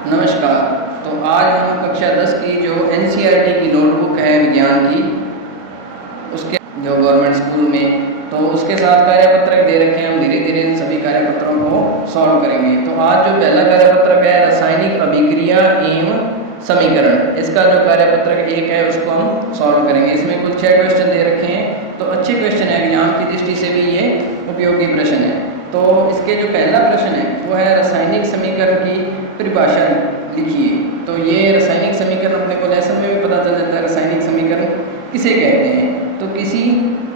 नमस्कार। तो आज हम कक्षा 10 की जो एनसीईआरटी की नोटबुक है विज्ञान की, उसके जो गवर्नमेंट स्कूल में, तो उसके साथ कार्यपत्रक दे रखे हैं। हम धीरे धीरे इन सभी कार्यपत्रों को सॉल्व करेंगे। तो आज जो पहला कार्यपत्रक है रासायनिक अभिक्रिया एवं समीकरण, इसका जो कार्यपत्रक 1 है उसको हम सॉल्व करेंगे। इसमें कुल 6 क्वेश्चन दे रखे हैं, तो अच्छे क्वेश्चन है, एग्जाम की दृष्टि से भी ये उपयोगी प्रश्न है। तो इसके जो पहला प्रश्न है वो है रासायनिक समीकरण की परिभाषा लिखिए। तो ये रासायनिक समीकरण अपने को लेसन में भी पता चल जाता है। रासायनिक समीकरण किसे कहते हैं? तो किसी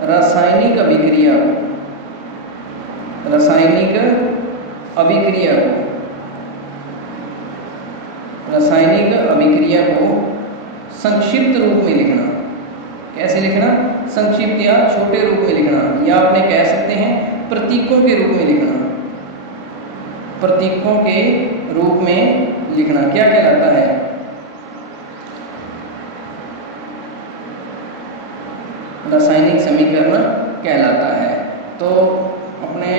रासायनिक अभिक्रिया रासायनिक अभिक्रिया रासायनिक अभिक्रिया को संक्षिप्त रूप में लिखना। कैसे लिखना? संक्षिप्त या छोटे रूप में लिखना, या आपने कह सकते हैं प्रतीकों के रूप में लिखना। प्रतीकों के रूप में लिखना क्या कहलाता है? रासायनिक समीकरण कहलाता है। तो अपने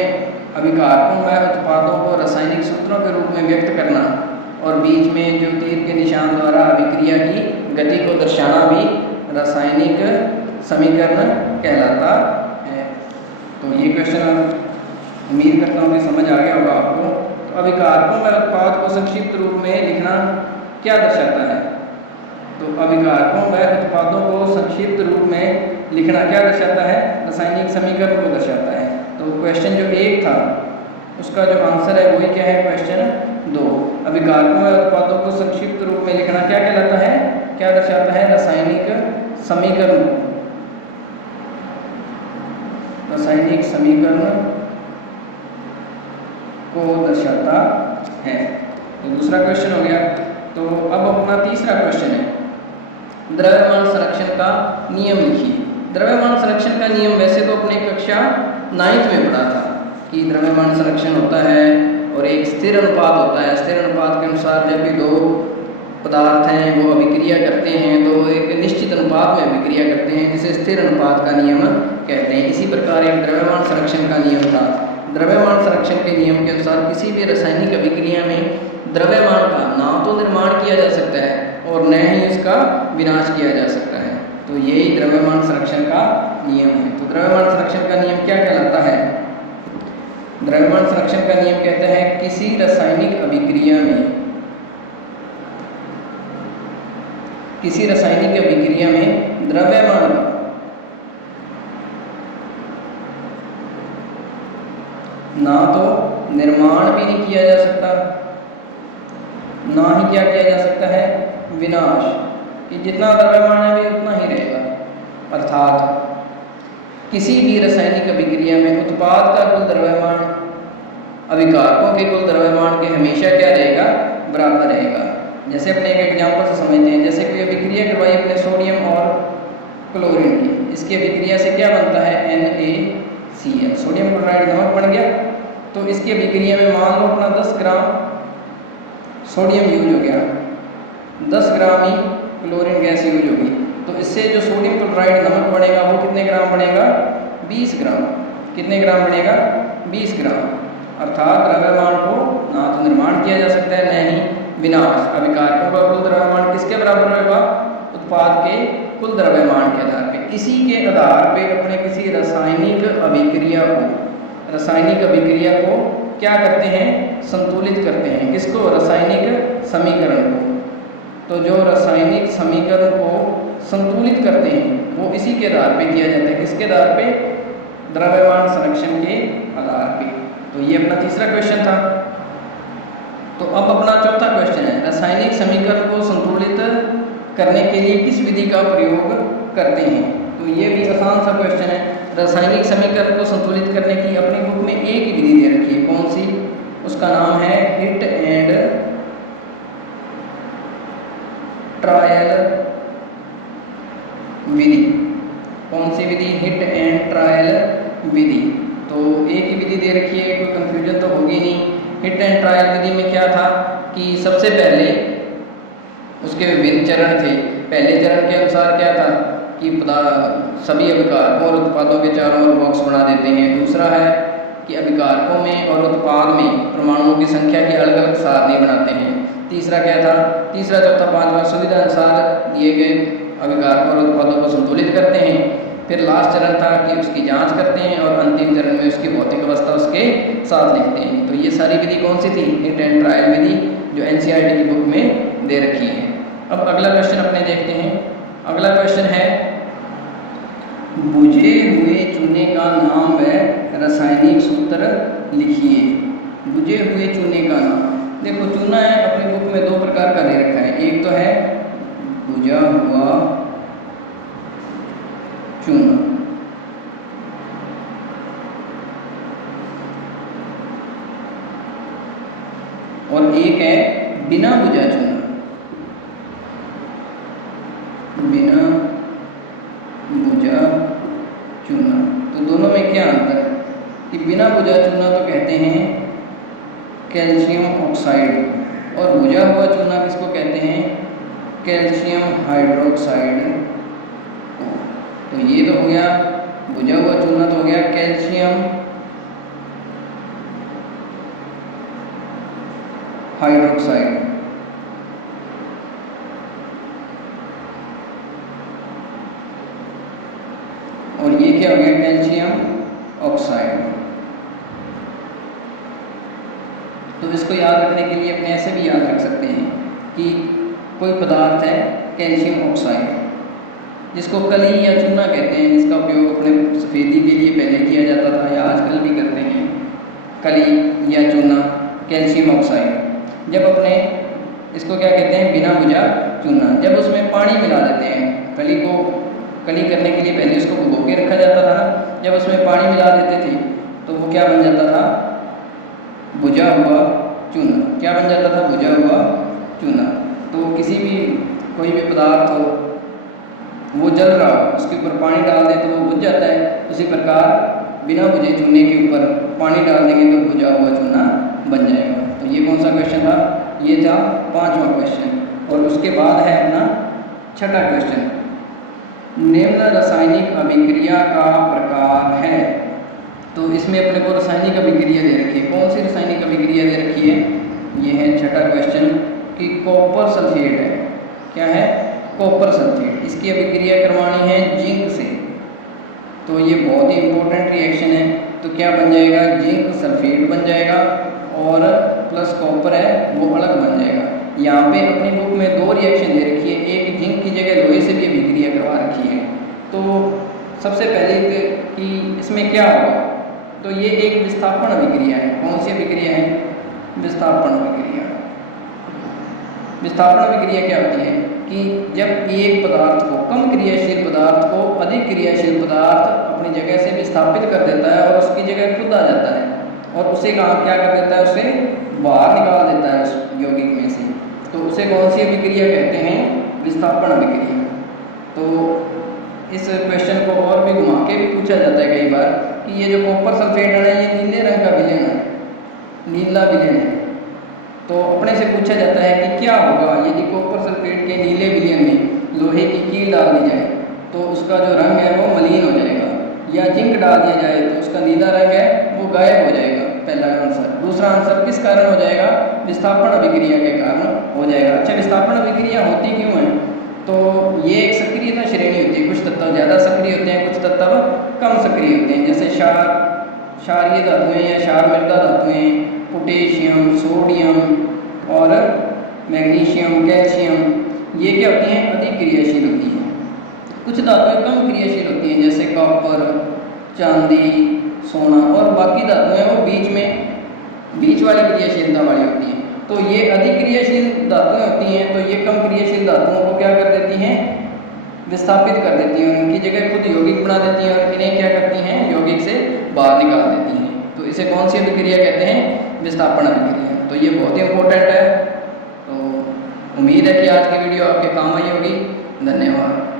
अभिकारकों व उत्पादों को रासायनिक सूत्रों के रूप में व्यक्त करना और बीच में जो तीर के निशान द्वारा अभिक्रिया की गति को दर्शाना भी रासायनिक समीकरण कहलाता है। तो ये क्वेश्चन उम्मीद करता हूँ कि समझ आ गया होगा आपको। तो अभिकारकों व उत्पाद को संक्षिप्त रूप में लिखना क्या दर्शाता है? तो अभिकारकों व उत्पादों को संक्षिप्त रूप में लिखना क्या दर्शाता है? रासायनिक समीकरण को दर्शाता है। तो क्वेश्चन जो 1 था उसका जो आंसर है वही क्या है? क्वेश्चन 2। अभिकारकों व उत्पादों को संक्षिप्त रूप में लिखना क्या कहलाता है? क्या दर्शाता है? रासायनिक समीकरण। रासायनिक समीकरण को दर्शाता है। तो दूसरा क्वेश्चन हो गया। तो अब अपना तीसरा क्वेश्चन है, द्रव्यमान संरक्षण का नियम लिखिए। द्रव्यमान संरक्षण का नियम वैसे तो अपने कक्षा 9th में पढ़ा था कि द्रव्यमान संरक्षण होता है और एक स्थिर अनुपात होता है। स्थिर अनुपात के अनुसार जब भी दो पदार्थ हैं वो अभिक्रिया करते हैं तो एक निश्चित अनुपात में अभिक्रिया करते हैं, जिसे स्थिर अनुपात का नियम कहते हैं। इसी प्रकार एक द्रव्यमान संरक्षण का नियम था। द्रव्यमान संरक्षण के नियम के अनुसार किसी भी रासायनिक अभिक्रिया में द्रव्यमान का ना तो निर्माण किया जा सकता है और न ही उसका विनाश किया जा सकता है। तो यही द्रव्यमान संरक्षण का नियम है। तो द्रव्यमान संरक्षण का नियम क्या कहलाता है? द्रव्यमान संरक्षण का नियम कहता है किसी रासायनिक अभिक्रिया में द्रव्यमान ना तो निर्माण भी नहीं किया जा सकता, ना ही क्या किया जा सकता है? विनाश। कि जितना द्रव्यमान है भी उतना ही रहेगा। अर्थात किसी भी रासायनिक अभिक्रिया में उत्पाद का कुल द्रव्यमान अभिकारकों के कुल द्रव्यमान के हमेशा क्या रहेगा? बराबर रहेगा। जैसे अपने एक एग्जाम्पल से समझते हैं। जैसे कोई अभिक्रिया करवाई अपने सोडियम और क्लोरीन की, इसकी अभिक्रिया से क्या बनता है? NaCl, सोडियम क्लोराइड नमक बन गया। तो इसकी अभिक्रिया में मान लो अपना 10 ग्राम सोडियम यूज हो गया, 10 ग्राम ही क्लोरीन गैस यूज होगी। तो इससे जो सोडियम क्लोराइड नमक बनेगा वो कितने ग्राम बनेगा? 20 ग्राम। कितने ग्राम बनेगा? 20 ग्राम। अर्थात द्रव्यमान को ना तो निर्माण किया जा सकता है न ही विनाश। अभिकारकों का कुल द्रव्यमान किसके बराबर होगा? उत्पाद के कुल द्रव्यमान के आधार पे। इसी के आधार पे अपने किसी रासायनिक अभिक्रिया को क्या करते हैं? संतुलित करते हैं। किसको? रासायनिक समीकरण को। तो जो रासायनिक समीकरण को संतुलित करते हैं वो इसी के आधार पे किया जाता है। किसके आधार पे? द्रव्यमान संरक्षण के आधार पे। तो ये अपना तीसरा क्वेश्चन था। तो अब अपना चौथा क्वेश्चन है, रासायनिक समीकरण को संतुलित करने के लिए किस विधि का प्रयोग करते हैं? तो ये भी आसान सा क्वेश्चन है। रासायनिक समीकरण को संतुलित करने की अपनी बुक में एक ही विधि दे रखी है। कौन सी? उसका नाम है हिट एंड ट्रायल विधि। कौन सी विधि? हिट एंड ट्रायल विधि। तो एक ही विधि दे रखी है, कोई कंफ्यूजन तो होगी नहीं। हिट एंड ट्रायल विधि में क्या था कि सबसे पहले उसके विभिन्न चरण थे। पहले चरण के अनुसार क्या था कि सभी अभिकारकों और उत्पादों के चारों ओर बॉक्स बना देते हैं। दूसरा है कि अभिकारकों में और उत्पाद में परमाणुओं की संख्या की अलग अलग सारणी बनाते हैं। तीसरा क्या था, तीसरा चौथा पांचवा सुविधा अनुसार दिए गए अभिकारक और उत्पादों को संतुलित करते हैं। फिर लास्ट चरण था कि उसकी जांच करते हैं और अंतिम चरण में उसकी भौतिक अवस्था उसके साथ लिखते हैं। तो ये सारी विधि कौन सी थी, हिट एंड ट्रायल विधि, जो एनसीईआरटी की बुक में दे रखी है। अब अगला क्वेश्चन अपने देखते हैं। अगला क्वेश्चन है, बुझे हुए चूने का नाम व रासायनिक सूत्र लिखिए। बुझे हुए चूने का नाम, देखो चूना है अपनी बुक में दो प्रकार का दे रखा है, एक तो है बुझा हुआ चूना और एक है बिना बुझा चूना। बिना बुझा चूना, तो दोनों में क्या अंतर है कि बिना बुझा चूना तो कहते हैं कैल्शियम ऑक्साइड और बुझा हुआ चूना किसको कहते हैं, कैल्शियम हाइड्रोक्साइड। तो ये तो हो गया बुझा हुआ चूना, तो हो गया कैल्शियम हाइड्रोक्साइड। और ये क्या हो गया, कैल्शियम ऑक्साइड। तो इसको याद रखने के लिए अपने ऐसे भी याद रख सकते हैं कि कोई पदार्थ है कैल्शियम ऑक्साइड, जिसको कली या चूना कहते हैं, जिसका उपयोग अपने सफ़ेदी के लिए पहले किया जाता था या आजकल भी करते हैं, कली या चूना कैल्शियम ऑक्साइड। जब अपने इसको क्या कहते हैं, बिना बुझा चूना, जब उसमें पानी मिला देते हैं, कली को कली करने के लिए पहले उसको भिगो के रखा जाता था, जब उसमें पानी मिला देते थे तो वो क्या बन जाता था, बुझा हुआ चूना। क्या बन जाता था, बुझा हुआ चूना। तो किसी भी कोई भी पदार्थ हो वो जल रहा हो, उसके ऊपर पानी डाल दे तो वो बुझ जाता है, उसी प्रकार बिना बुझे चूने के ऊपर पानी डाल देंगे तो बुझा हुआ चूना बन जाएगा। तो ये कौन सा क्वेश्चन था, ये था 5वां क्वेश्चन। और उसके बाद है अपना 6ठा क्वेश्चन, निम्न रासायनिक अभिक्रिया का प्रकार है। तो इसमें अपने को रासायनिक अभिक्रिया दे रखी है, कौन सी रासायनिक अभिक्रिया दे रखी है, ये है 6ठा क्वेश्चन कि कॉपर सल्फेट है। क्या है, कॉपर सल्फेट, इसकी अभिक्रिया करवानी है जिंक से। तो ये बहुत ही इंपॉर्टेंट रिएक्शन है। तो क्या बन जाएगा, जिंक सल्फेट बन जाएगा और प्लस कॉपर है वो अलग बन जाएगा। यहाँ पे अपनी बुक में दो रिएक्शन दे रखी है, एक जिंक की जगह लोहे से भी अभिक्रिया करवा रखी है। तो सबसे पहले कि इसमें क्या होगा, तो ये एक विस्थापन अभिक्रिया है। कौन सी अभिक्रिया है, विस्थापन अभिक्रिया। विस्थापन अभिक्रिया क्या होती है कि जब एक पदार्थ को, कम क्रियाशील पदार्थ को अधिक क्रियाशील पदार्थ अपनी जगह से विस्थापित कर देता है और उसकी जगह खुद आ जाता है और उसे कहाँ क्या कर देता है, उसे बाहर निकाल देता है उस यौगिक में से। तो उसे कौन सी अभिक्रिया कहते हैं, विस्थापन अभिक्रिया। तो इस क्वेश्चन को और भी घुमा के भी पूछा जाता है कई बार कि ये जो कॉपर सल्फेट है ये नीले रंग का विलयन है, नीला विलयन है। तो अपने से पूछा जाता है कि क्या होगा यदि कॉपर सल्फेट के नीले विलयन में लोहे की कील डाल दी जाए तो उसका जो रंग है वो मलिन हो जाएगा, या जिंक डाल दिया जाए तो उसका नीला रंग है वो गायब हो जाएगा। पहला आंसर। दूसरा आंसर किस कारण हो जाएगा, विस्थापन अभिक्रिया के कारण हो जाएगा। अच्छा, विस्थापन अभिक्रिया होती क्यों है, तो ये एक सक्रियता श्रेणी होती है, कुछ तत्व ज़्यादा सक्रिय होते हैं, कुछ तत्व कम सक्रिय होते हैं। जैसे क्षारीय धातुएं या क्षार मृदा धातुएं, पोटेशियम, सोडियम और मैग्नीशियम, कैल्शियम, ये क्या होती हैं, अधिक क्रियाशील होती हैं। कुछ धातुएं कम क्रियाशील होती हैं जैसे कॉपर, चांदी, सोना, और बाकी धातुएं वो बीच वाली क्रियाशीलता वाली होती हैं। तो ये अधिक क्रियाशील धातुएं होती हैं, तो ये कम क्रियाशील धातुओं को क्या कर देती हैं, विस्थापित कर देती हैं, उनकी जगह खुद यौगिक बना देती हैं और इन्हें क्या करती हैं, यौगिक से बाहर निकाल देती हैं। तो इसे कौन सी अभिक्रिया कहते हैं, विस्थापन अभिक्रिया। तो ये बहुत ही इंपॉर्टेंट है। तो उम्मीद है कि आज की वीडियो आपके काम आई होगी। धन्यवाद।